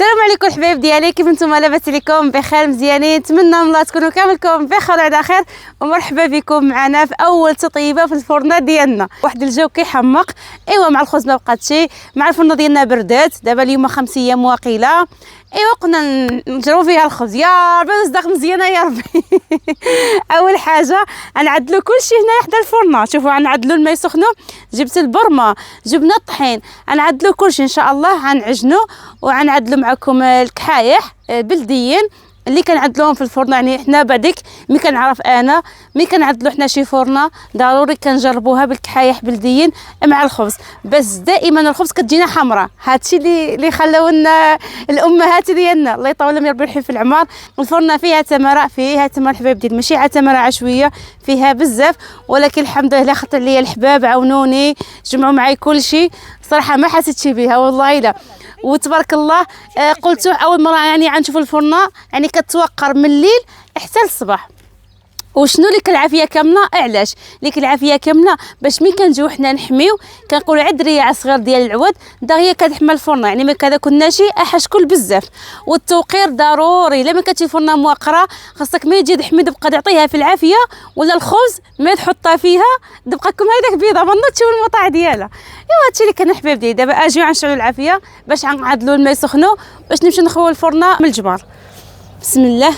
السلام عليكم الحبايب ديالي، كيف نتوما؟ لاباس عليكم؟ بخير مزيانين؟ نتمنى من الله تكونوا كاملكم بخير وعلى خير، ومرحبا بكم معنا في اول تطيبه في الفرنه ديالنا. واحد الجو كيحمق، ايوا مع الخبز ما بقاتش، مع الفرنه ديالنا بردات دابا اليوم 5 ايام واقيله. ايوا قلنا نجرو فيها الخبز، يا ربي نصدق مزيانه يا ربي. اول حاجه غنعدلو كلشي هنا حدا الفرنه. شوفوا غنعدلو الماء سخنو، جبت البرمه، جبنا الطحين، غنعدلو كلشي ان شاء الله. غنعجنو وغنعدلو معكم الكحايح بلديين اللي كنعدلوهم في الفرن. يعني حنا بعديك ملي كنعرف انا ملي كنعدلو حنا شي فرنه ضروري كنجربوها بالكحايح بلديين مع الخبز، بس دائما الخبز كتجينا حمراء. هادشي اللي خلاونا الامهات ديالنا الله يطول لهم ربي يحيي في العمر. الفرنه فيها تمره، فيها تمر الحباب ديال ماشي تمره عشويه، فيها بزاف، ولكن الحمد لله خاطر ليا الحباب عاونوني جمعوا معايا كلشي. صراحه ما حسيتش بها والله لا، وتبارك الله. قلت اول مره يعني غنشوف الفرنه يعني كتوقر من الليل حتى الصباح. وشنو لك العافيه كامله؟ علاش لك العافيه كامله؟ باش ملي كنجيو حنا نحميو كنقولوا عاد رياع صغير ديال العود دغيا كتحمى الفرنه، يعني ما كذا كناشي احشكل بزاف. والتوقير ضروري، الا ما كانتش الفرنه موقره خاصك ما يجي تحمي تبقى تعطيها في العافيه، ولا الخبز ما تحطها فيها تبقى كم هذاك بيضه ما نوضش المطاع ديالها. ايوا هادشي اللي كان حباب ديالي. دابا اجيو غنشعلوا العافيه باش غنعدلوا الماء يسخنوا باش نمشي نخويو الفرنه من الجبار. بسم الله.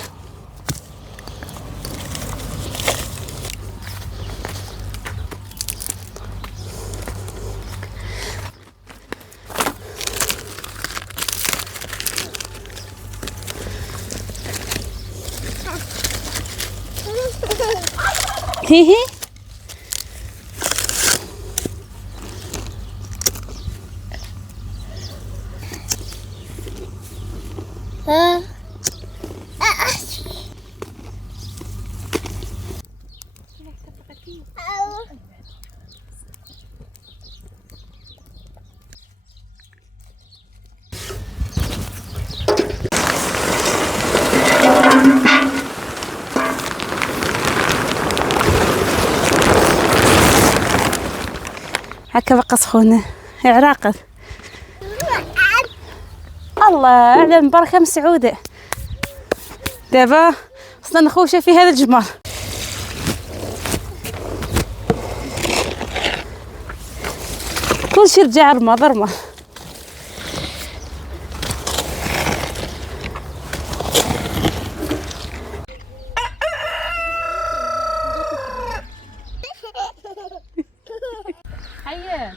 هي هكا بقى سخونه عراقل. الله اعلم، بركه مسعوده. دابا خصنا نخوشه في هذا الجمر. كلشي رجع رمى. حياه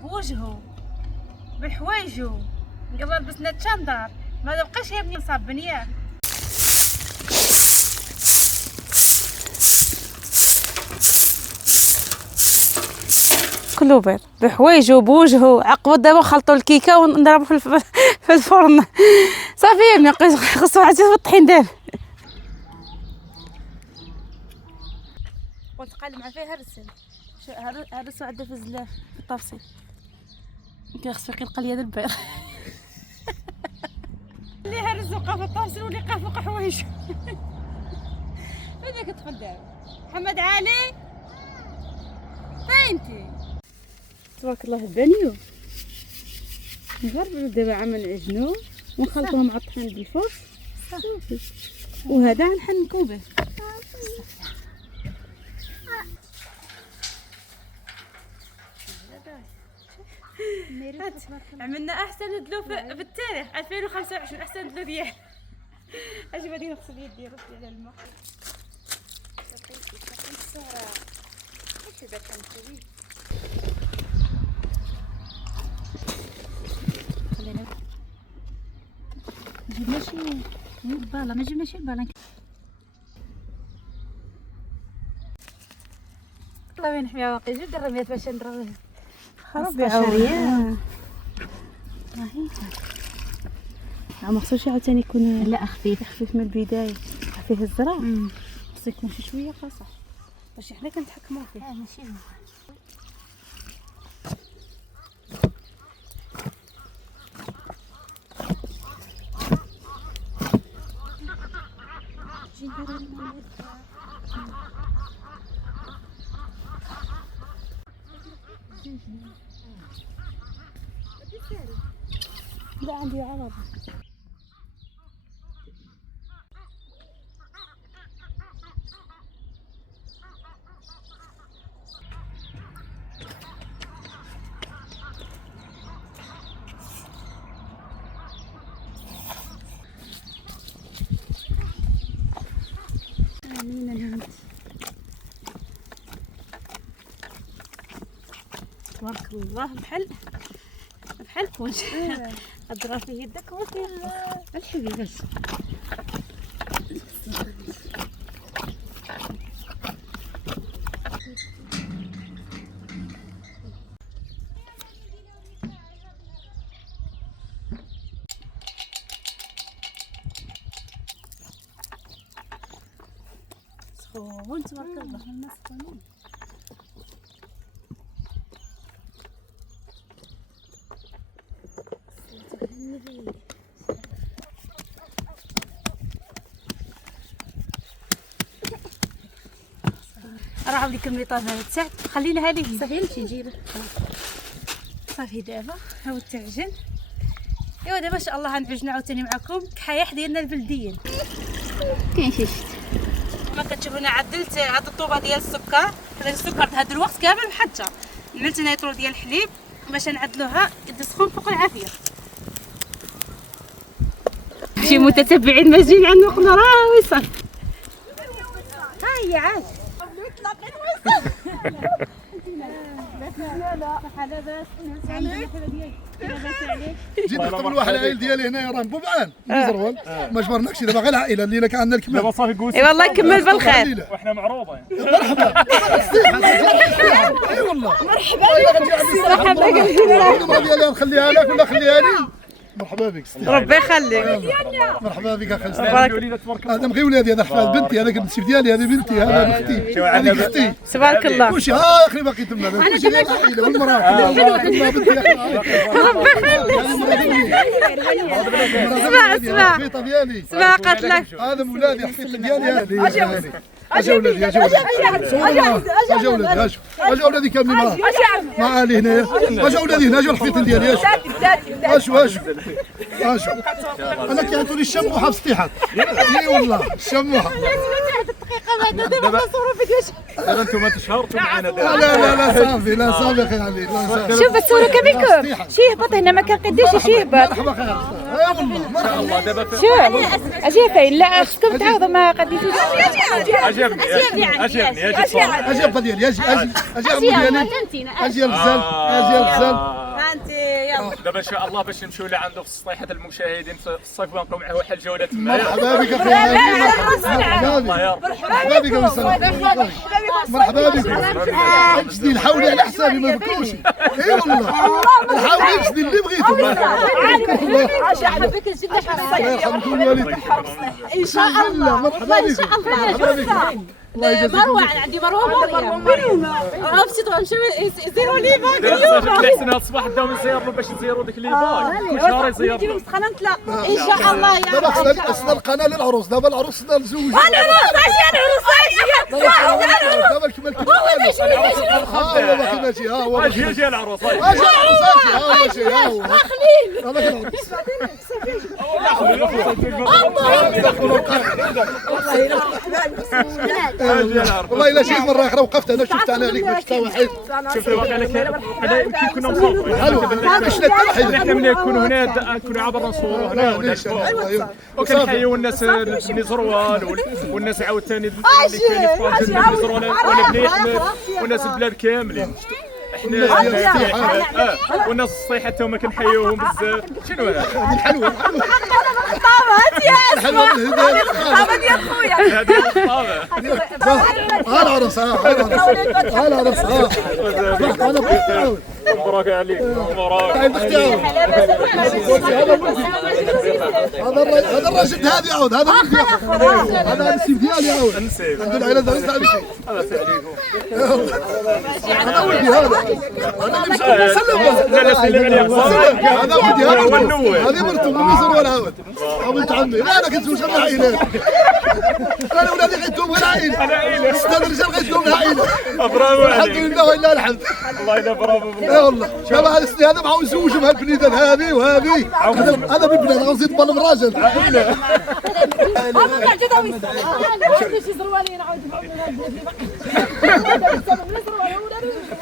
بوجهو بحوايجو قبل لبسنا التشندر ما بقاش يا بني مصاب بنيان. كله بيض بحوايجو بوجهو عقبو. دابا خلطوا الكيكه ونضربوا في الفرن. صافي يا بني خصو واحد يشوف الطحين دابا. ونتقلب مع فيها الرسل. هرسو عندها في الزلاف في الطفسي كيخصو يقلق ليا البيض. اللي هرس وقع في الطاسه واللي وقع فوق حوايج. فين كتدخل دابا محمد علي؟ انت تبارك الله البانيو. نغربلو دابا عام نعجنو ونخلطوه مع الطحين بالفرص صافي. وهذا غنحنكو به. عملنا احسن دلو في التاريخ 2025 احسن دلو ديال. اجي غادي نغسل يدي راسي على الماء. جبنا شي بالا، ما جبنا شي البالا. الله وين حميها واقي جد الرميات باش نضربها. ربي يعاون. ما خصوش عاوتاني يكون لا خفيف خفيف من البدايه، فيه الزرع خصو يكون شي شويه قاصح باش حنا كنتحكموا فيه. ماشي لا عندي عرض. تبارك الله بحال كونش اضرب في يدك وتيخلص الحبيبات. سخون تبارك الله. الناس سخونين. راه عاودي كملي طافه تاعك خليناها ليه صافي نمشي نجيبها. صافي دابا ها هو التعجن. ايوا دابا ان شاء الله غنعجنو عاوتاني معكم كحياح ديالنا البلديين. كاين شي شت كما كتشوفوا انا عدلت هاد الطوبه ديال السكر. هذا السكر هاد الوقت كامل محجر. عملت هنا يطرو ديال الحليب باش نعدلوها تسخن فوق العافيه. شي متتبعين ماجيين عندنا قلنا راه وصل. ها هي عاد جيت نخطب لواحد العائل ديالي هنايا راه مبوبعان مزرول ما جبرناكش دابا غير العائله اللي كان عندنا الكمال. دابا صافي قوس. اي والله يكمل بالخير. وحنا معروضين. مرحبا. اي والله. مرحبا بك. ديالي نخليها لك ولا خليها لي؟ مرحبا بك ستي. ربي يخليك. مرحبا بك اخي تبارك هذا مغي ولادي هذا حفاد بنتي هذاك النسيب ديالي هذه بنتي هذا اختي هذيك اختي تبارك الله. كلشي ها اخي باقي تما كلشي غير العائله والمراه كلها بنتي ربي يخليك. اسمع البيطه ديالي اسمع قاتلك. هذا مولادي حفيد ديالي هذه اجا ولادي اجا ولادي اجا ولادي كاملين مع اهلي هنايا اجا ولادي هنا اجا الحفيد ديالي اجا انا كي عطوني الشموحه بسطيحه اي والله الشموحه دابا انتم تشهرتوا معنا دابا. لا صافي لا صافي اخي علي شوف الصورة كبيركم شي هبط هنا ما كنقديش شي هبط. مرحبا خير اي والله ما الله دابا شوف اجي فين لا خصكم تعاودوا ما قديتوش. عجبني اجي ابا ديالي اجي ابا ديالي اجي الغزال اجي الغزال. انت يلا دابا ان شاء الله باش نمشيو لعنده في صيحه المشاهدين في الصيف ونلقاو معاه واحد الجوله تما. مرحبا بك اخي مرحبا بك مرحبا بك اجدي الحولي على حسابي ما بكوش. اي والله الحولي اجدي اللي بغيتو الله يرحمكم الوالدين ان شاء الله. مرحبا بك مرحبا بك مروه عندي مروه عرفتي طبعا يزيروا لي باك اليوم احسن هذا الصباح داهم يزيروا باش يزيروا ديك لي باك كل شهر يزيروا ان شاء الله يا دابا خصنا القناه للعروس، دابا العروس خصنا نزوج. انا دابا الكمال والله كيفاش ها هو اجي جا العروس اجي العروس اجي ها هو شي ها هو هذاك العروس والله الا شي مره اخرى وقفت انا شفت انا عليك باش تا واحد شفت انا يمكن كنا مصورين احنا ملي نكونوا هنا نكونوا عبر نصوروا هنا ولا وكنحيوا الناس بني زروال والناس عاوتاني اللي كاين في طنجة بني زروال ولا بني احمد والناس البلاد كاملين احنا والناس الصيحه تا هما كنحيوهم بزاف. شنو هذا؟ الحلوه الخطابات يا الحلوه الخطابه ديال خويا هذه الخطابه ها العروس ها العروس ها انا بغيت مبروك عليك مبروك. عند اختي هذا الراجل هذا يعود هذا هذا السيف ديالي يعود نسيب الحمد لله دابا نسال بشي هذا ولدي هذا اللي سلم لا لا سلم عليه هذا ولدي هو النوال هذه مرته مو مزور ولا عاود بنت عمي لا انا كنت زوج غير عائلات انا ولادي غيتهم غير عائله 6 رجال غيتهم العائله برافو الحمد عليك لله ولله الحمد الله يلا برافو اي والله دابا هذا السني هذا معاهم يزوجوا بها البنيتان هذه وهذه هذا بالبنات غنزيد بالهم الراجل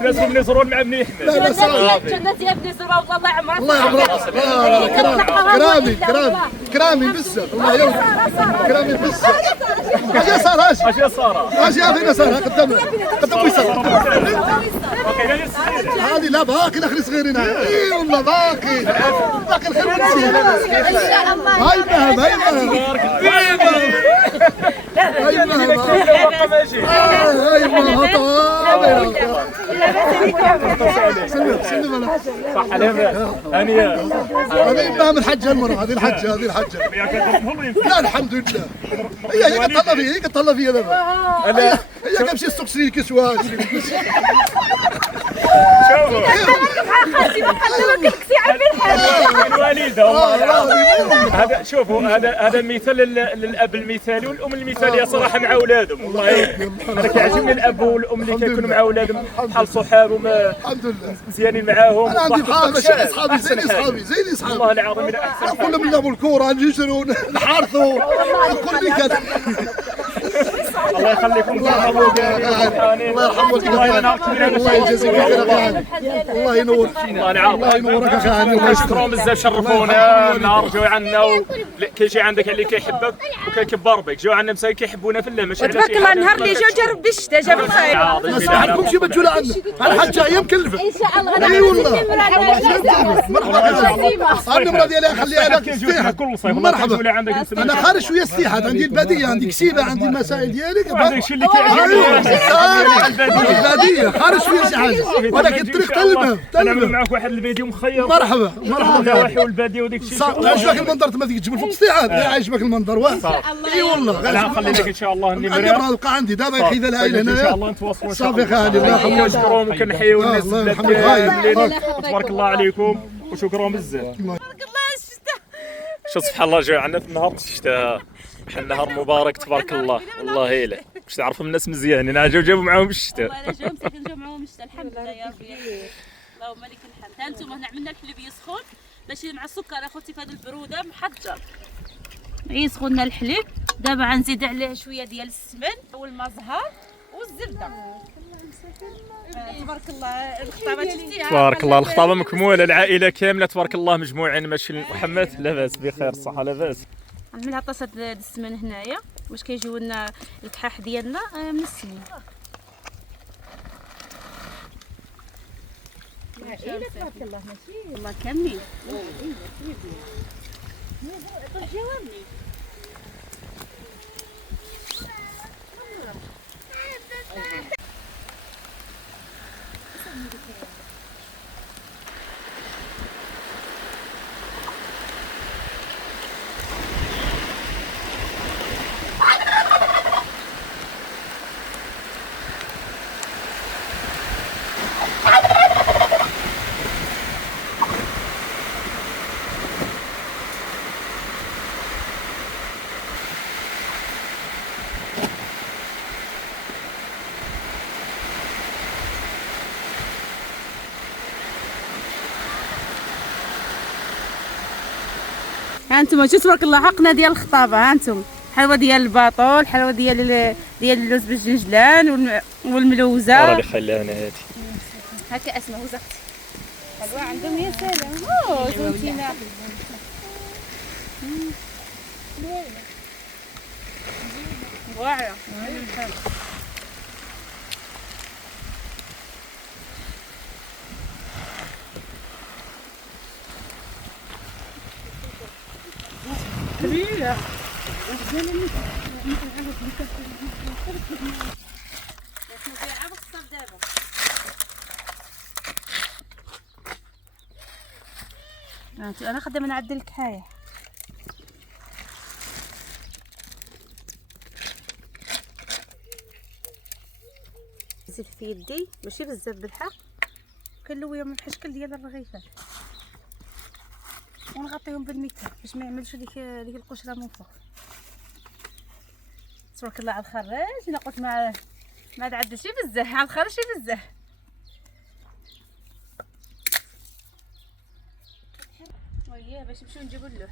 تناسبوا بني زرون مع بني احمد. لا صراحه جنات يا ابني زرا والله عمرك الله يعمرك كرامي بزاف الله يوفقك كرامي بزاف اجي صار اش صار؟ اجي فينا صار قدام ويسار هذه لا باقي الاخر صغيرين اي والله باقي الخير هاي مهم صح عليها هانيه هذه مهم الحجه المره هذه الحجه لا الحمد لله هي قد فيها دابا هي كنمشي السوق نشري كسوه شوفوا الوالده والله هذا شوفوا هذا مثال للاب المثالي والام المثاليه صراحه مع اولادهم والله انا كيعجبني الاب والام اللي كيكونوا مع اولادهم بحال صحابهم الحمد لله مزيانين معاهم. انا عندي بحال اصحابي زيني اصحابي والله العظيم الى احسن كلهم نلعبوا الكره نجروا نحارثوا كل كذا الله يخليكم الله يرحمك الله يجازيك الله ينور الله ينورك اخي هاني شكرا بزاف شرفونا النهار جاو عندنا كاين شي عندك اللي كيحبك وكيكبر بك جاو عندنا مساكين كيحبونا في الله ماشي تبارك الله النهار اللي جا جرب بالشتا جاب الخير ما عندكم شي بتجوا لعنا الحاجه هي مكلفه ان شاء الله اي والله مرحبا النمره ديالي خليها لك كيجيونا كل صيف مرحبا عندك انا خارج شويه السياحات عندي الباديه عندي كسيبه عندي المسائل ديالي هذا الشيء اللي كيعجبني الباديه خارج شويه شي حاجه ولكن الطريق تلبه نعمل معك واحد الفيديو مخير مرحبا النواحي والباديه وديك الشيء عجبك المنظر تما ديك تجبل فوق السيحات عجبك المنظر واحد اي والله لا نخلي لك ان شاء الله النمره بقى عندي دابا حيد العائله ان شاء هنايا الله نتواصلوا صافي خالي الله يرحمك كنشكرهم وكنحيوا الناس الله يرحمك. كاملين تبارك الله عليكم وشكرا بزاف. شوف سبحان الله جاو عندنا في النهار الشتاء بحال النهار مبارك تبارك الله والله الا باش تعرفوا الناس مزيانين انا جاو معاهم الشتاء والله جاو مساكن جاو معاهم الشتاء الحمد لله يا ربي اللهم لك الحمد. ها انتم هنا عملنا الحليب يسخن ماشي مع السكر اخوتي في هذه البروده محجر يسخن لنا الحليب. دابا غنزيد عليه شويه ديال السمن والمزهر والزبده. تبارك الله الخطابه شفتيها تبارك الله الخطابه مكموله العائله كامله تبارك الله مجموعين ماشي محمد لاباس بخير الصحه لاباس. نعملها طاسه السمن هنايا باش كيجيو لنا الكحاح ديالنا من السمن. تبارك الله ماشي والله كاملين جاوبني ها انتم شوفوا تبارك الله حقنا ديال الخطابه. ها انتم حلوه ديال الباطول، حلوه ديال اللوز بالجنجلان والملوزه. راه اللي خليها هنا هادي هكا اسمع وزختي حلوه عندهم يا سلام. اوه زوينتينا واعره. كبيره انا خدامه نعدل الكحايه. زيت في يدي ماشي بزاف بالحق، كنلويهم الحشكل ديال الرغيفات ونغطيهم بالميكا باش ما يعملش ديك القشره من فوق. تبارك الله على الخراج. انا قلت ما تعدلش بزاف على الخراج بزاف. وياه باش نمشيو نجيبو اللوح.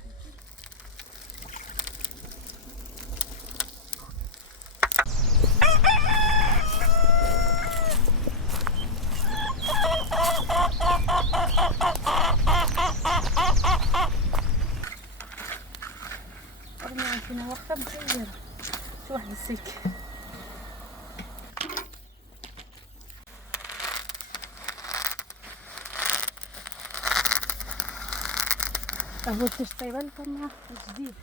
رمي فينا وقفه مخيره شي واحد السلك. هو التشطيبه الفرن جديد.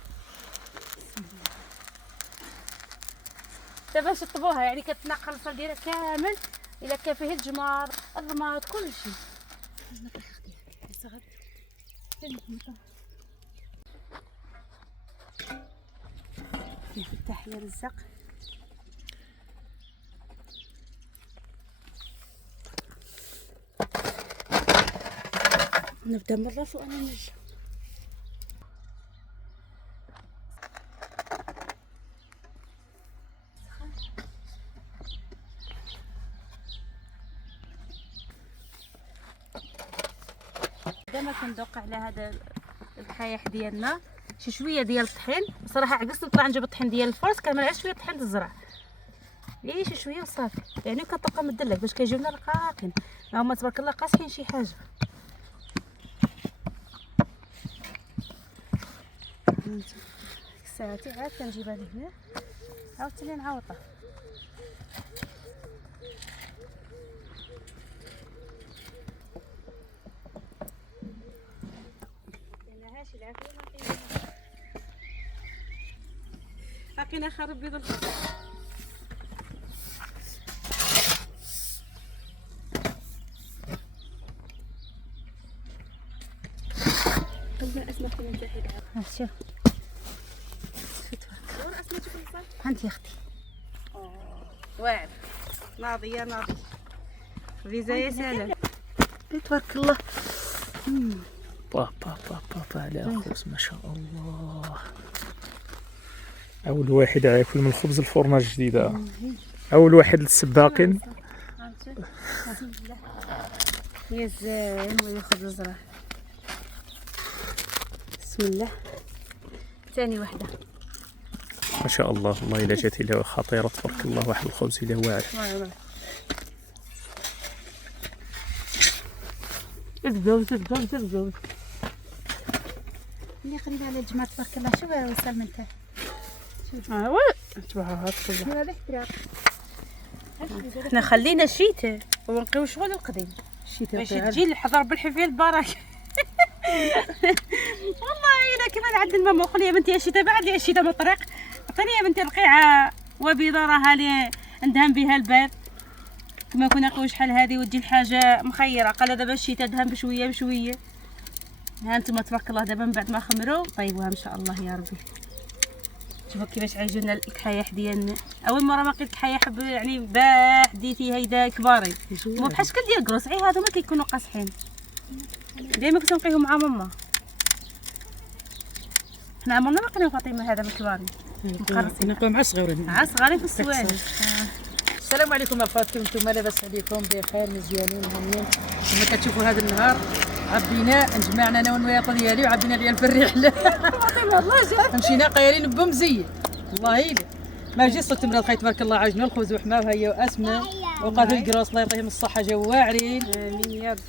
دابا شطبوها يعني كتنقى الفرن ديالها كامل الا كان فيه الجمار الرماد كلشي. نفتح يا رزق. نبدا من الراس وانا نرجع. دابا كندوق على هذا الكحايح ديالنا شي شويه ديال الطحين. صراحه عكست نطلع نجيب الطحين ديال الفرص، كنملع شويه طحين الزرع ليه شي شويه وصافي، يعني كنطبقها مدلك باش كيجيو لنا رقاقين. هما تبارك الله قاصحين شي حاجه. ساعتي عاد كنجيبها لهنا عاوتاني نعوضها. باقينا خرب بيض الفرن. قلنا اسمع كنا نتاحي ها شوف هانتي اختي واعر ناضيه ناضيه فيزا يا سلام تبارك الله. بابا على خوس ما شاء الله. اول واحد ياكل من الخبز الفرنه الجديده، اول واحد للسباقين. يا زين ويا خبز الزرع. بسم الله. ثاني وحده ما شاء الله. والله الا جاتي له خطيره تبارك الله. واحد الخبز الى واعر. الزوز اللي قريبه على الجماعه تبارك الله. شوف وصل من تحت. احنا خلينا الشتاء ونقيو شغل القديم باش تجي الحضر بالحفيل البركه. والله الا كما نعدل ماما قول يا بنتي الشتاء بعد يا الشتاء من الطريق عطيني يا بنتي رقيعه وبيضه راها لي ندهن بها الباب كما كنا نقيو شحال هذه وتجي الحاجه مخيره. قال دابا الشتاء دهن بشويه بشويه. ها انتم تبارك الله دابا من بعد ما خمروا طيبوها ان شاء الله يا ربي. شوفوا كيفاش عيجونا الكحايح ديالنا. اول مره ما لقيت كحايح يعني بحديتي هيدا كبارين مو بحال شكل ديال كروسعي. هادو ما كيكونوا قاصحين ديما كنت نلقيهم مع ماما. حنا عمرنا ما لقينا فاطمه هذا من كبارين مقرصين. نلقاو مع صغيرين في السواني. السلام عليكم الفاتكم. نتوما لاباس عليكم بخير مزيانين هانيين كما كتشوفوا هذا النهار عبينا جمعنا انا والمياطه ديالي وعبينا العيال في الرحله. مشينا قايرين بمزيه والله الا ما جي صوت مرا الخيط تبارك الله عاجبنا الخبز وحماه هي واسماء وقاد القراص الله يعطيهم الصحه جاو واعرين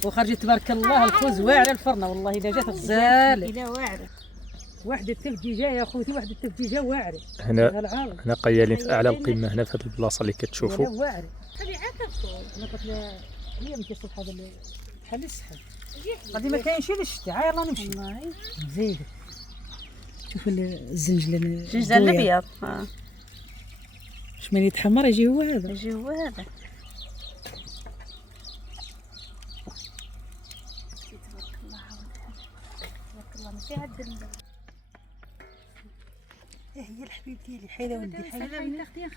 وخرجت تبارك الله الخبز واعر الفرنه والله اذا جات غزاله الى واعره. واحد التفجيجه يا خوتي واحد التفجيجه واعره. هنا قيالين في اعلى القمه هنا في هذه البلاصه اللي كتشوفوا. واعره خلي عاكف انا قلت لها هي مشي الصبح هذا بحال السحاب غادي ما كاينش الا الشتاء عا يلاه نمشي والله زيد. شوف الزنجله الزنجله الابيض شمال يتحمر يجي هو هذا يجي هو هذا. هي الحبيب ديالي حيده ولدي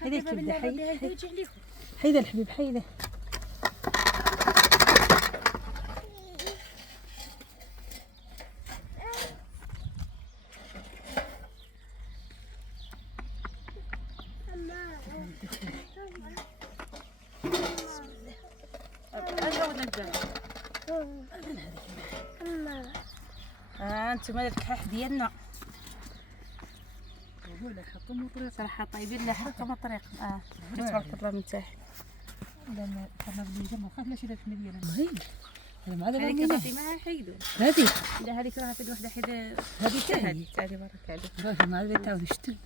حيده كبده حيده الحبيب حيده. انتم الكحح ديالنا صراحه طيبين لا حقهم الطريق. تبارك الله من تحت. لا ما كنا بنجي ما خاف لا شي في المدينه المهم انا مع هذيك اللي ما حيدو هذه لا هذيك راه في وحده حيد هذه ثاني تعالي برك عليك راه ما عاد تعاود شتي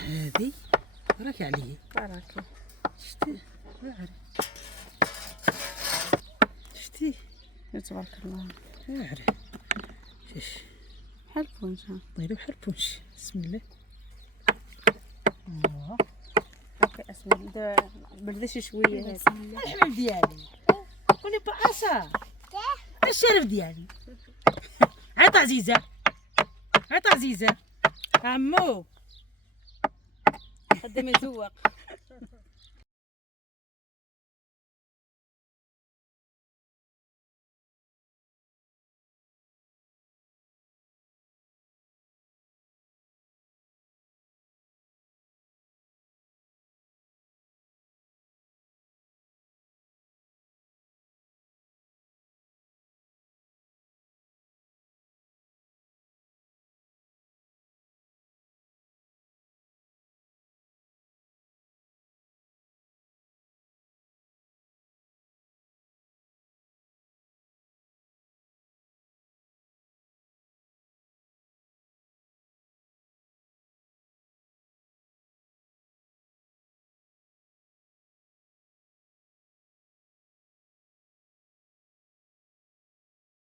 هذه برك عليه بارك شتي شتي تبارك الله واعره شوف بحال البونش طيب بحال البونش بسم الله. اوكي اسمع بردش شويه هذا الحبيب ديالي قولي بقاسه الشرف ديالي عطا عزيزه عطا عزيزه عمو قدم يزوق